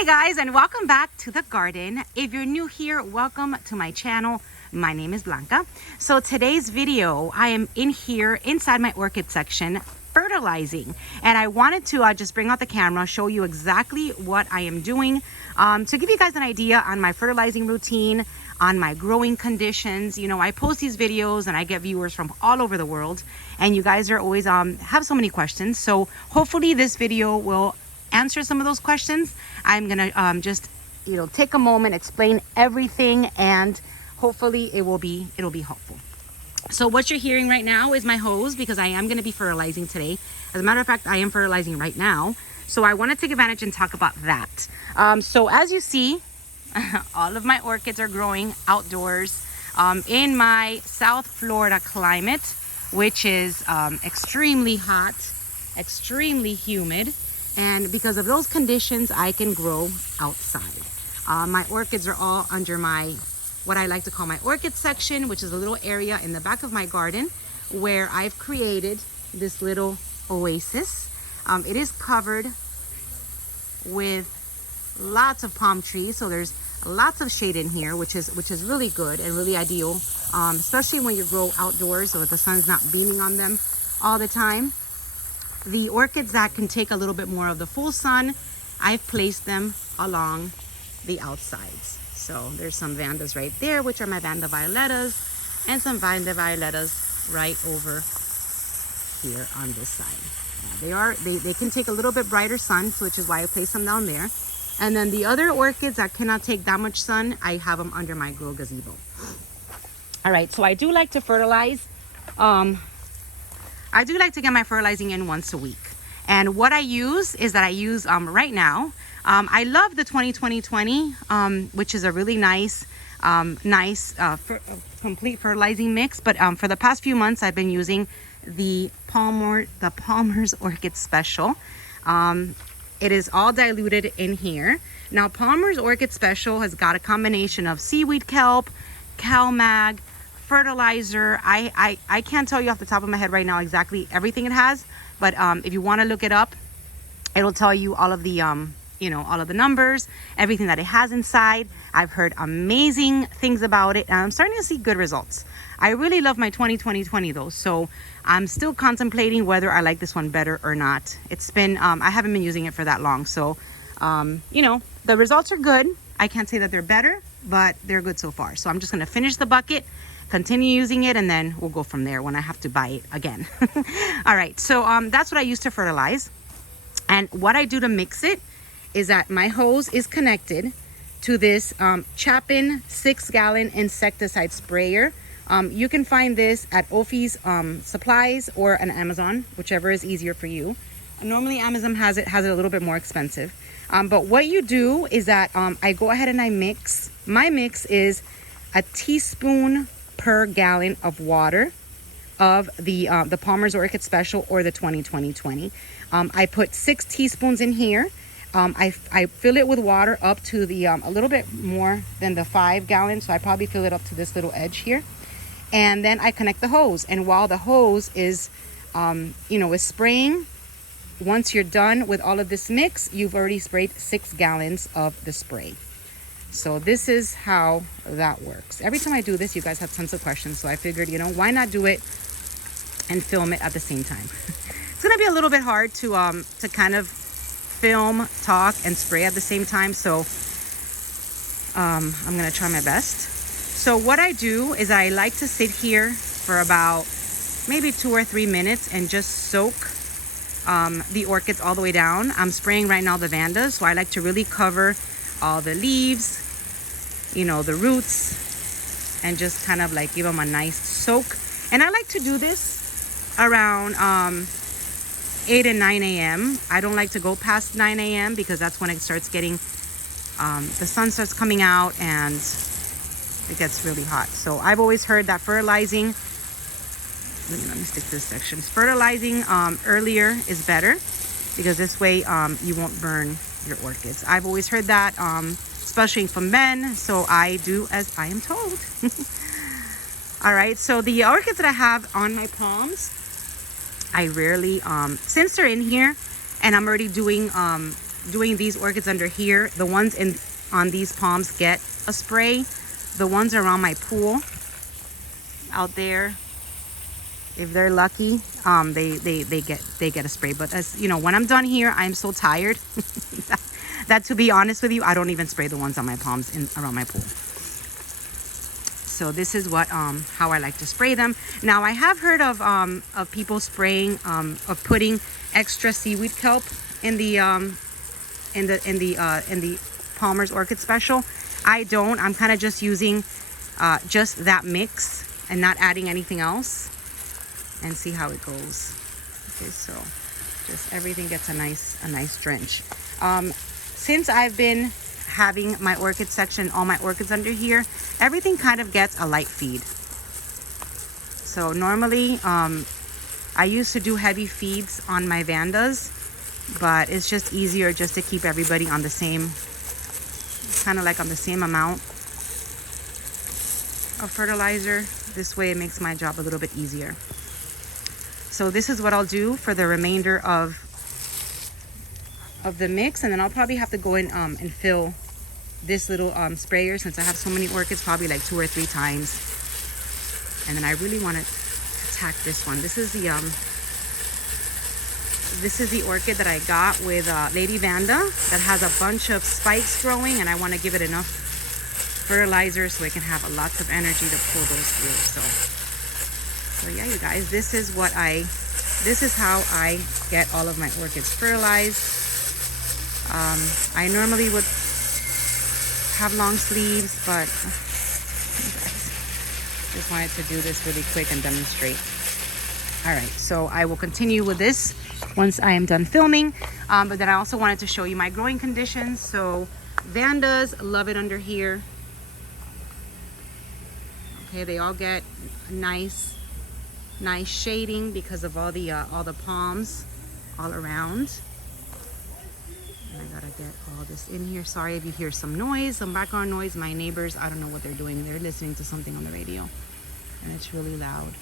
Hey guys, and welcome back to the garden. If you're new here, welcome to my channel. My name is Blanca. So today's video, I am in here inside my orchid section fertilizing, and I wanted to just bring out the camera, show you exactly what I am doing to give you guys an idea on my fertilizing routine, on my growing conditions. You know, I post these videos and I get viewers from all over the world, and you guys are always have so many questions. So hopefully this video will answer some of those questions. I'm gonna just take a moment, explain everything, and hopefully it'll be helpful. So what you're hearing right now is my hose, because I am going to be fertilizing today. As a matter of fact, I am fertilizing right now, so I want to take advantage and talk about that. So as you see, all of my orchids are growing outdoors in my South Florida climate, which is extremely hot, extremely humid. And because of those conditions, I can grow outside. My orchids are all under my, what I like to call my orchid section, which is a little area in the back of my garden where I've created this little oasis. It is covered with lots of palm trees, so there's lots of shade in here, which is really good and really ideal, especially when you grow outdoors or the sun's not beaming on them all the time. The orchids that can take a little bit more of the full sun, I've placed them along the outsides. So there's some Vandas right there, which are my Vanda Violetas, and some Vanda Violetas right over here on this side. They can take a little bit brighter sun, which is why I place them down there. And then the other orchids that cannot take that much sun, I have them under my grow gazebo. All right, so I do like to fertilize. I do like to get my fertilizing in once a week. And what I use is that I use right now, I love the 20-20-20, which is a really nice complete fertilizing mix. But for the past few months, I've been using the Palmer's Orchid Special. It is all diluted in here. Now, Palmer's Orchid Special has got a combination of seaweed kelp, CalMag, fertilizer. I can't tell you off the top of my head right now exactly everything it has, but if you want to look it up, it'll tell you all of the all of the numbers, everything that it has inside. I've heard amazing things about it, and I'm starting to see good results. I really love my 20-20-20 though, so I'm still contemplating whether I like this one better or not. It's been I haven't been using it for that long, so the results are good. I can't say that they're better, but they're good so far. So I'm just going to finish the bucket, continue using it, and then we'll go from there when I have to buy it again. All right, so that's what I use to fertilize. And what I do to mix it is that my hose is connected to this Chapin 6-gallon insecticide sprayer. You can find this at Ophi's Supplies or on Amazon, whichever is easier for you. Normally Amazon has it a little bit more expensive. But what you do is that I go ahead and I mix. My mix is a teaspoon per gallon of water of the Palmer's Orchid Special or the 20-20-20. I put 6 teaspoons in here. I fill it with water up to the a little bit more than the 5 gallons, so I probably fill it up to this little edge here. And then I connect the hose, and while the hose is is spraying, once you're done with all of this mix, you've already sprayed 6 gallons of the spray. So this is how that works. Every time I do this, you guys have tons of questions. So I figured, why not do it and film it at the same time? It's going to be a little bit hard to kind of film, talk, and spray at the same time. So I'm going to try my best. So what I do is I like to sit here for about maybe 2 or 3 minutes and just soak the orchids all the way down. I'm spraying right now the Vandas, so I like to really cover all the leaves, the roots, and just kind of like give them a nice soak. And I like to do this around 8 and 9 a.m. I don't like to go past 9 a.m. because that's when it starts getting, the sun starts coming out and it gets really hot. So I've always heard that fertilizing, let me stick to this section. Fertilizing earlier is better because this way you won't burn your orchids. I've always heard that, especially from men, so I do as I am told. All right, so the orchids that I have on my palms, I rarely, since they're in here and I'm already doing doing these orchids under here, the ones on these palms get a spray. The ones around my pool out there, if they're lucky, they get a spray. But as you know, when I'm done here, I'm so tired that to be honest with you, I don't even spray the ones on my palms around my pool. So this is what how I like to spray them. Now I have heard of people spraying of putting extra seaweed kelp in the Palmer's Orchid Special. I don't. I'm kind of just using just that mix and not adding anything else, and see how it goes. Okay, so just everything gets a nice drench. Since I've been having my orchid section, all my orchids under here, everything kind of gets a light feed. So normally I used to do heavy feeds on my Vandas, but it's just easier just to keep everybody on the same, kind of like on the same amount of fertilizer. This way it makes my job a little bit easier. So this is what I'll do for the remainder of the mix, and then I'll probably have to go in and fill this little sprayer, since I have so many orchids, probably like 2 or 3 times. And then I really want to attack this one. This is the orchid that I got with Lady Vanda that has a bunch of spikes growing, and I want to give it enough fertilizer so it can have lots of energy to pull those through. So yeah, you guys, this is how I get all of my orchids fertilized. I normally would have long sleeves, but just wanted to do this really quick and demonstrate. All right, so I will continue with this once I am done filming, but then I also wanted to show you my growing conditions. So Vandas love it under here. Okay, they all get nice shading because of all the palms all around. And I gotta get all this in here. Sorry if you hear some noise, some background noise. My neighbors, I don't know what they're doing. They're listening to something on the radio, and it's really loud.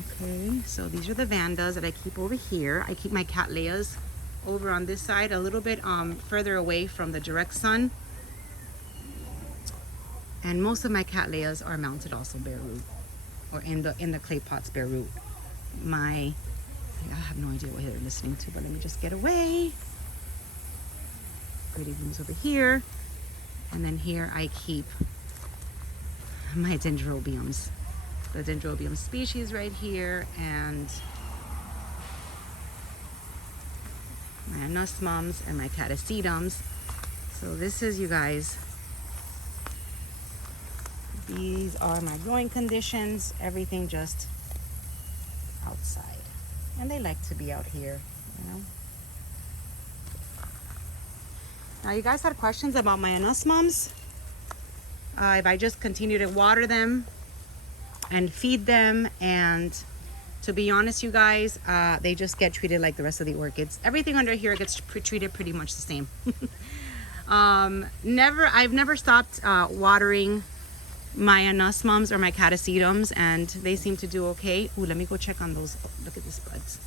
Okay, so these are the Vandas that I keep over here. I keep my Cattleyas over on this side, a little bit further away from the direct sun. And most of my Cattleyas are mounted also bare root, or in the clay pots bare root. I have no idea what they're listening to, but let me just get away. Pretty rooms over here. And then here I keep my dendrobiums. The dendrobium species right here, and my anosmums and my catasetums. So this is, you guys, these are my growing conditions. Everything just outside. And they like to be out here, you know. Now, you guys had questions about my anosmums. If I just continue to water them and feed them, and to be honest, you guys, they just get treated like the rest of the orchids. Everything under here gets treated pretty much the same. I've never stopped watering my anosmums or my catasetums, and they seem to do okay. Ooh, let me go check on those. Look at these buds.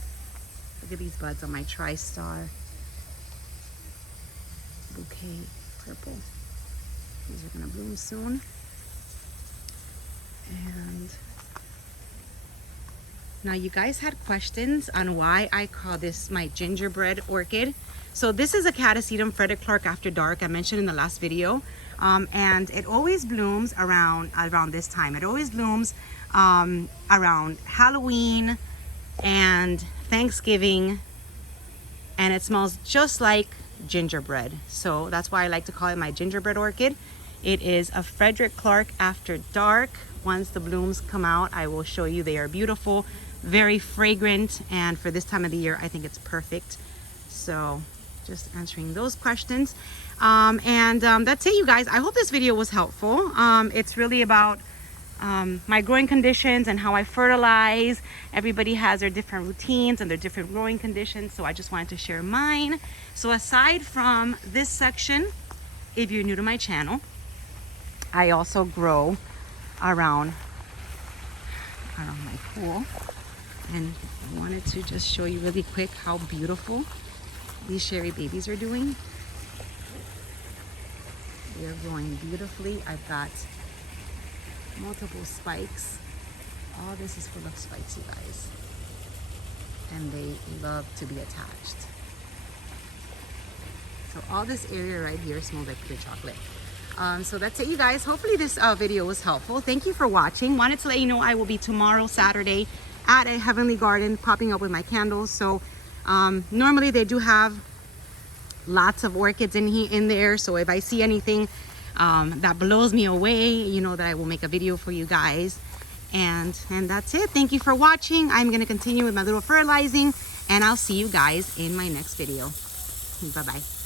Look at these buds on my TriStar bouquet purple. These are gonna bloom soon. And now, you guys had questions on why I call this my gingerbread orchid. So this is a catasetum Frederick Clark After Dark, I mentioned in the last video. And it always blooms around this time. It always blooms around Halloween and Thanksgiving, and it smells just like gingerbread. So that's why I like to call it my gingerbread orchid. It is a Frederick Clark After Dark. Once the blooms come out, I will show you. They are beautiful, very fragrant, and for this time of the year, I think it's perfect. So just answering those questions. That's it, you guys. I hope this video was helpful. It's really about my growing conditions and how I fertilize. Everybody has their different routines and their different growing conditions, so I just wanted to share mine. So aside from this section, if you're new to my channel, I also grow around my pool. And I wanted to just show you really quick how beautiful these cherry babies are doing. They're growing beautifully. I've got multiple spikes. All this is full of spikes, you guys. And they love to be attached. So all this area right here smells like pure chocolate. So that's it, you guys. Hopefully this video was helpful. Thank you for watching. Wanted to let you know I will be tomorrow, Saturday, at a Heavenly Garden, popping up with my candles. So normally they do have lots of orchids in there. So if I see anything that blows me away, you know that I will make a video for you guys. And that's it. Thank you for watching. I'm going to continue with my little fertilizing, and I'll see you guys in my next video. Bye-bye.